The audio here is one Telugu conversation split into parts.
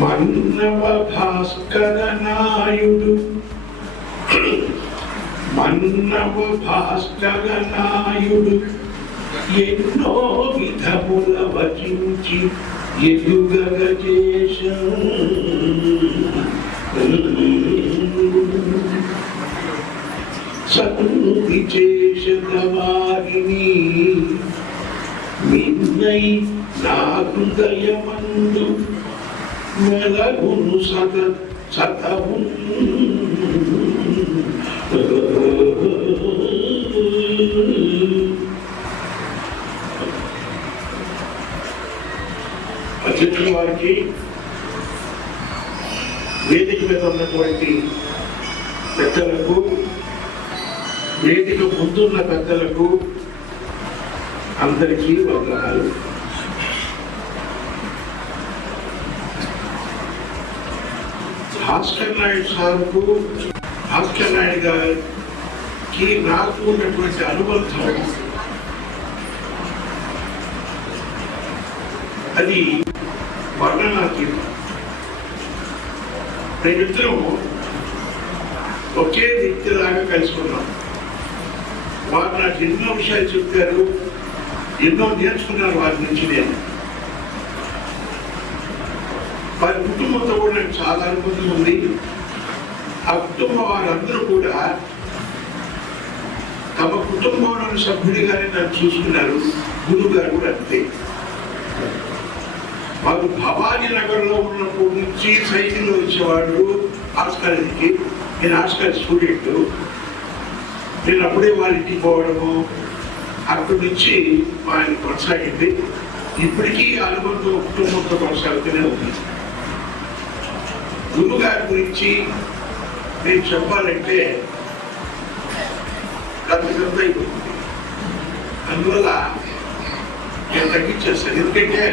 మన్నవ భాస్కర నాయుడు మన్నవ భాస్కర నాయుడు ఎన్నో విధముల వచించి ఎదుగగ చేశం సంధి చేసద వారిని మిన్నై నా హృదయమందు మెలగును సతము అధ్యక్షుల వారికి, వేదిక మీద ఉన్నటువంటి పెద్దలకు, వేదిక ముందున్న పెద్దలకు అందరికీ వందనాలు. భాస్కర్ నాయుడు సార్కు, భాస్కర్ నాయుడు గారికి నాకు ఉన్నటువంటి అనుబంధం అది వర్ణనాతీతం. మేమిద్దరం ఒకే వ్యక్తిలాగా కలుసుకున్నాం. వారు నాకు ఎన్నో విషయాలు చెప్పారు, ఎన్నో నేర్చుకున్నారు వారి నుంచి. నేను వారి కుటుంబంతో కూడా నాకు చాలా అనుభూతి ఉంది. ఆ కుటుంబం వారందరూ కూడా తమ కుటుంబంలోని సభ్యుడిగానే నన్ను చూసుకున్నారు. గురువు గారు కూడా అంతే. వారు భవానీ నగర్లో ఉన్నప్పటి నుంచి సైకిల్లో వచ్చేవాడు ఆస్కారానికి. నేను ఆస్కార్ స్టూడెంట్. నేను అప్పుడే వాళ్ళ ఇంటికి పోవడము, అక్కడి నుంచి ఆయన కొనసాగింది. ఇప్పటికీ అనుబంధం కుటుంబంతో కొనసాగుతూనే ఉంది. గురువు గారి గురించి నేను చెప్పాలంటే గంట అయిపోతుంది. అందువల్ల నేను తగ్గించేస్తాను. ఎందుకంటే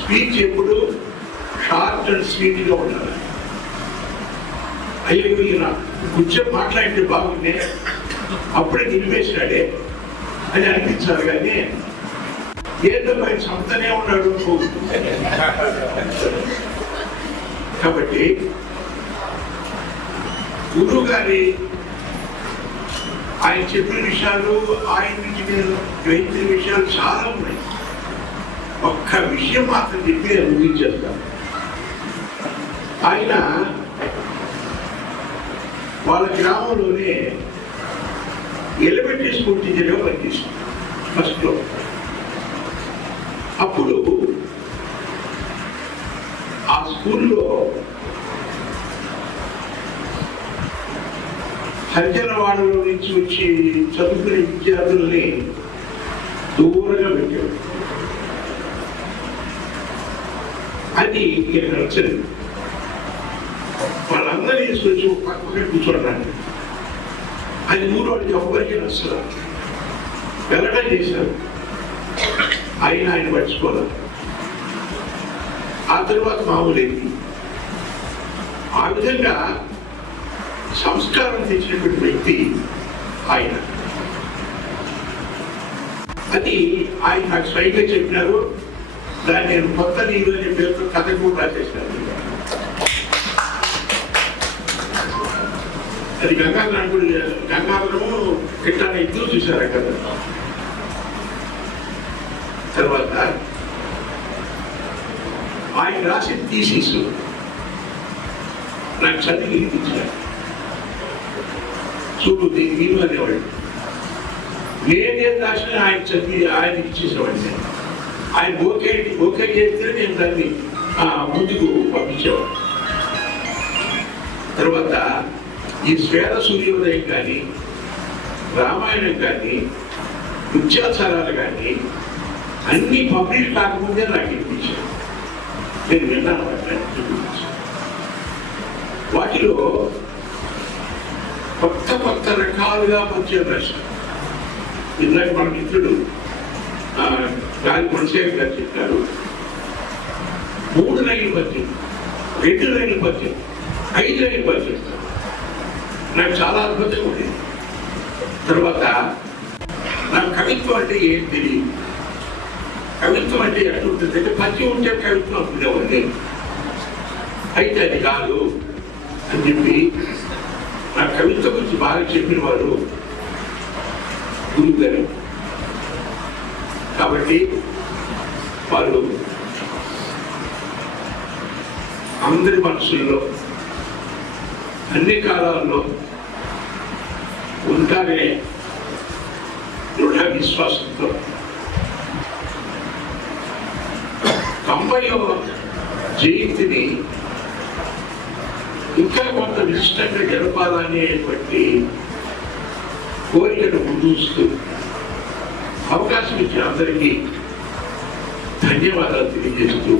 స్పీచ్ ఎప్పుడు షార్ట్ అండ్ స్వీట్గా ఉండాలి. అయ్యో ఈయన కొంచెం మాట్లాడితే బాగుండే, అప్పుడే నిలిపేసినాడే అని అనిపించాలి. కానీ ఏదో ఆయన సొంతనే ఉన్నాడు. కాబట్టి గురువు గారి ఆయన చెప్పిన విషయాలు, ఆయన నుంచి నేను గ్రహించిన విషయాలు చాలా ఉన్నాయి. ఒక్క విషయం మాత్రం చెప్పి నేను ముగించేస్తాను. ఆయన వాళ్ళ గ్రామంలోనే ఎలిమెంటరీ స్కూల్ టీచర్గా పనిచేస్తుంది ఫస్ట్లో. అప్పుడు ఆ స్కూల్లో హరిజనవాడలో నుంచి వచ్చి చదువుకునే విద్యార్థుల్ని దూరంగా పెట్టాడు. అది ఇక్కడ నచ్చదు. వాళ్ళందరూ తీసుకొచ్చి పక్కన కూర్చోడానికి అది ఊరోళ్ళకి ఎవ్వరికీ నచ్చదు. వెళ్ళడం చేశారు. ఆయన పట్టించుకోలేదు. ఆ తర్వాత మామూలైంది. ఆ విధంగా సంస్కారం తెచ్చినటువంటి వ్యక్తి ఆయన. అది ఆయన నాకు స్వయంగా చెప్పినారు. దాన్ని నేను కొత్త నీరు అనే పేరుతో కథ కూడా రాసేసినాను. అది గంగాధరము కిట్టాన ఇద్దరు చూశారు కదా. తర్వాత ఆయన రాసిన థీసిస్ నాకు చదివి వినిపించారు. చూడు దీని వీలు అనేవాడు. నేనేం రాసిన ఆయన చదివి ఆయనకి ఇచ్చేసేవాడిని. ఆయన ఓకే చేస్తే నేను దాన్ని ముందుకు పంపించేవాడు. తర్వాత ఈ శ్వేత సూర్యోదయం కానీ, రామాయణం కానీ, ముత్యాచారాలు కానీ అన్ని పబ్లిష్ కాకముందే నాకు ఇప్పించాను. నేను విన్నాను. కొత్త కొత్త రకాలుగా పద్యం రాశారు. ఇందాక మన మిత్రుడు గాలి కొనసేపు గారు చెప్పారు, 3 లైన్ల పద్యం, 2 లైన్ల పద్యం, 5 లైన్ల పద్యం. నాకు చాలా అద్భుతంగా ఉండేది. తర్వాత నాకు కవిత్వం అంటే ఏం తెలియదు. కవిత్వం అంటే ఎట్లుంటుంది అంటే పద్యం ఉంటే కవిత్వం అనుకునేవాడు నేను. అయితే అది కాదు అని చెప్పి నా కవిత్వం గురించి బాగా చెప్పిన వారు గురువు గారు. కాబట్టి వాళ్ళు అందరి మనసుల్లో అన్ని కాలాల్లో ఉంటారే దృఢ విశ్వాసంతో 90వ జయంతిని ఇంకా కొంత విశిష్టంగా గడపాలనేటువంటి కోరికను ముందుస్తూ అవకాశం ఇచ్చిన అందరికీ ధన్యవాదాలు తెలియజేస్తూ